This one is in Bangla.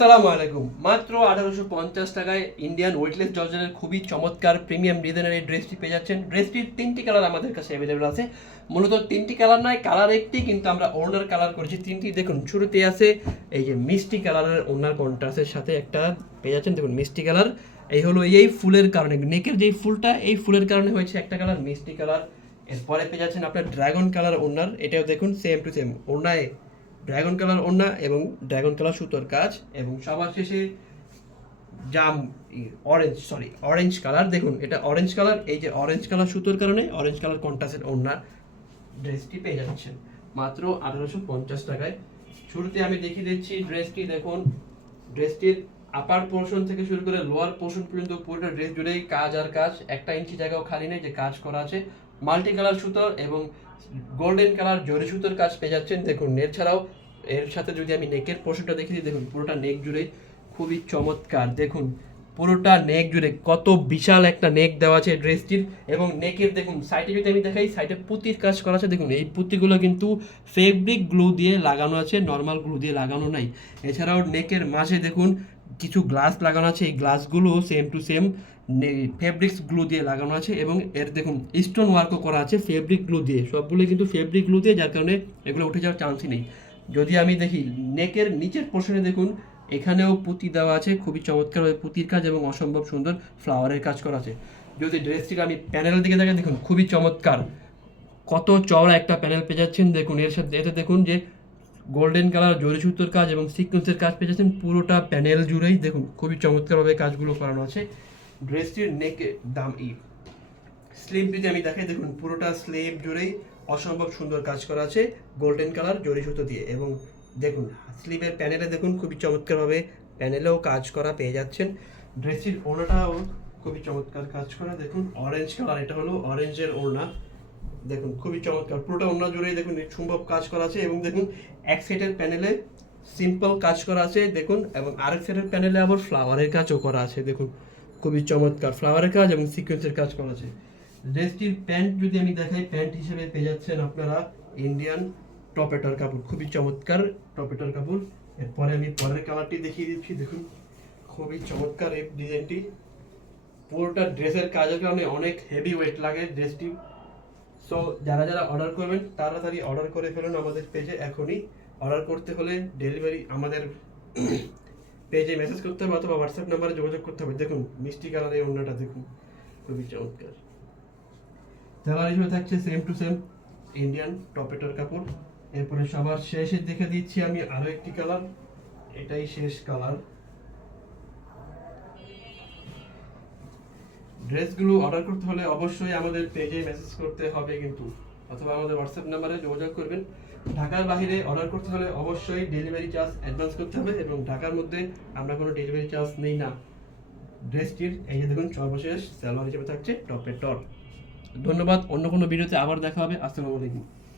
আসসালামু আলাইকুম। মাত্র 1850 টাকায় ইন্ডিয়ান ওয়েটলেস জর্জেটের খুবই চমৎকার প্রিমিয়াম ডিজাইনের এই ড্রেসটি পেয়ে যাচ্ছেন। ড্রেসটির 3টি কালার আমাদের কাছে অ্যাভেলেবল আছে। মূলত 3টি কালার নয়, কালার একটি, কিন্তু আমরা ওড়নার কালার করেছি 3টি। দেখুন, শুরুতে আছে এই যে মিষ্টি কালারের ওড়নার কন্ট্রাস্টের সাথে একটা পেয়ে যাচ্ছেন। দেখুন মিষ্টি কালার, এই হলো এই ফুলের কারণে, নেকের যেই ফুলটা এই ফুলের কারণে হয়েছে একটা কালার মিষ্টি কালার। এরপরে পেয়ে যাচ্ছেন আপনার ড্রাগন কালার ওড়নার, এটাও দেখুন সেম টু সেম ওড়নায় ড্রাগন কালার ওড়না এবং ড্রাগন কালার সুতোর কাজ। এবং সবার শেষে অরেঞ্জ কালার, দেখুন এটা অরেঞ্জ কালার, এই যে অরেঞ্জ কালার সুতোর কারণে অরেঞ্জ কালার কন্ট্রাস্টের ওড়না ড্রেসটি পেয়ে যাচ্ছেন মাত্র 1850 টাকায়। শুরুতে আমি দেখিয়ে দিচ্ছি ড্রেসটি। দেখুন ড্রেসটির আপার পোর্শন থেকে শুরু করে লোয়ার পোর্শন পর্যন্ত পুরোটা ড্রেস জুড়েই কাজ আর কাজ, একটা ইঞ্চি জায়গাও খালি নেই যে কাজ করা আছে। মাল্টি কালার সুতোর এবং গোল্ডেন কালার জরি সুতোর কাজ পেয়ে যাচ্ছেন। দেখুন এছাড়াও এর সাথে যদি আমি নেকের পোর্শনটা দেখি, দেখুন পুরোটা নেক জুড়ে খুবই চমৎকার। দেখুন পুরোটা নেক জুড়ে কত বিশাল একটা নেক দেওয়া আছে ড্রেসটির। এবং নেকের দেখুন সাইডে যদি আমি দেখাই, সাইডে পুঁতির কাজ করা আছে। দেখুন এই পুঁতিগুলো কিন্তু ফেব্রিক গ্লু দিয়ে লাগানো আছে, নর্মাল গ্লু দিয়ে লাগানো নাই। এছাড়াও নেকের মাঝে দেখুন কিছু গ্লাস লাগানো আছে, এই গ্লাসগুলো same to same fabrics glue দিয়ে লাগানো আছে। এবং এর দেখুন স্টোন ওয়ার্কও করা আছে ফেব্রিক গ্লু দিয়ে, সবগুলো কিন্তু ফেব্রিক গ্লু দিয়ে, যার কারণে এগুলো উঠে যাওয়ার চান্সই নেই। যদি আমি দেখি নেকের নিচের পোর্শনে, দেখুন এখানেও পুঁতি দেওয়া আছে, খুবই চমৎকারভাবে পুঁতির কাজ এবং অসম্ভব সুন্দর ফ্লাওয়ারের কাজ করা আছে। যদি ড্রেসটির আমি প্যানেলের দিকে দেখেন, দেখুন খুবই চমৎকার, কত চওড়া একটা প্যানেল পেয়ে যাচ্ছেন। দেখুন এর সাথে এতে দেখুন যে গোল্ডেন কালার জরি সুতোর কাজ এবং সিকোয়েন্সের কাজ পেয়ে যাচ্ছেন পুরোটা প্যানেল জুড়েই। দেখুন খুবই চমৎকারভাবে কাজগুলো করানো আছে। ড্রেসটির নেকে স্লিভ যদি আমি দেখাই, দেখুন পুরোটা স্লিভ জুড়েই অসম্ভব সুন্দর কাজ করা আছে গোল্ডেন কালার জরি সুতো দিয়ে। এবং দেখুন স্লিভের প্যানেলে দেখুন খুবই চমৎকারভাবে প্যানেলেও কাজ করা পেয়ে যাচ্ছেন। ড্রেসটির ওড়নাটাও খুবই চমৎকার কাজ করা, দেখুন অরেঞ্জ কালার, এটা হলো অরেঞ্জের ওড়না। দেখুন খুবই চমৎকার, পুরোটা ওড়না জুড়েই দেখুন সম্ভব কাজ করা আছে। এবং দেখুন এক সাইডের প্যানেলে সিম্পল কাজ করা আছে দেখুন, এবং আরেক সাইডের প্যানেলে আবার ফ্লাওয়ারের কাজও করা আছে। দেখুন খুবই চমৎকার ফ্লাওয়ারের কাজ এবং সিকোয়েন্সের কাজ করা আছে। ড্রেসটির প্যান্ট যদি আমি দেখাই, প্যান্ট হিসেবে পেয়ে যাচ্ছেন আপনারা ইন্ডিয়ান টপেটার কাপড়, খুবই চমৎকার টপেটার কাপড়। এরপরে আমি পরের কালারটি দেখিয়ে দিচ্ছি। দেখুন খুবই চমৎকার এই ডিজাইনটি, পুরোটা ড্রেসের কাজের কারণে অনেক হেভি ওয়েট লাগে ড্রেসটি। সো যারা যারা অর্ডার করবেন তাড়াতাড়ি অর্ডার করে ফেলুন আমাদের পেজে। এখনই অর্ডার করতে হলে ডেলিভারি আমাদের পেজে মেসেজ করতে হবে অথবা হোয়াটসঅ্যাপ নাম্বারে যোগাযোগ করতে হবে। দেখুন মিষ্টি কালার এই ওড়নাটা দেখুন খুবই চমৎকার। কালার হিসেবে থাকছে সেম টু সেম ইন্ডিয়ান টপেটার কাপড়। এরপরে সবার শেষে দেখে দিচ্ছি আমি আরো একটি কালার, এটাই শেষ কালার। ড্রেসগুলো অর্ডার করতে হলে অবশ্যই আমাদের পেজে মেসেজ করতে হবে কিন্তু, অথবা আমাদের হোয়াটসঅ্যাপ নাম্বারে যোগাযোগ করবেন। ঢাকার বাইরে অর্ডার করতে হলে অবশ্যই ডেলিভারি চার্জ অ্যাডভান্স করতে হবে, এবং ঢাকার মধ্যে আমরা কোনো ডেলিভারি চার্জ নেই না। ড্রেসটির এই যে দেখুন সর্বশেষ সালোয়ার হিসেবে থাকছে টপের টপ। ধন্যবাদ, অন্য কোনো ভিডিওতে আবার দেখা হবে। আসসালামু আলাইকুম।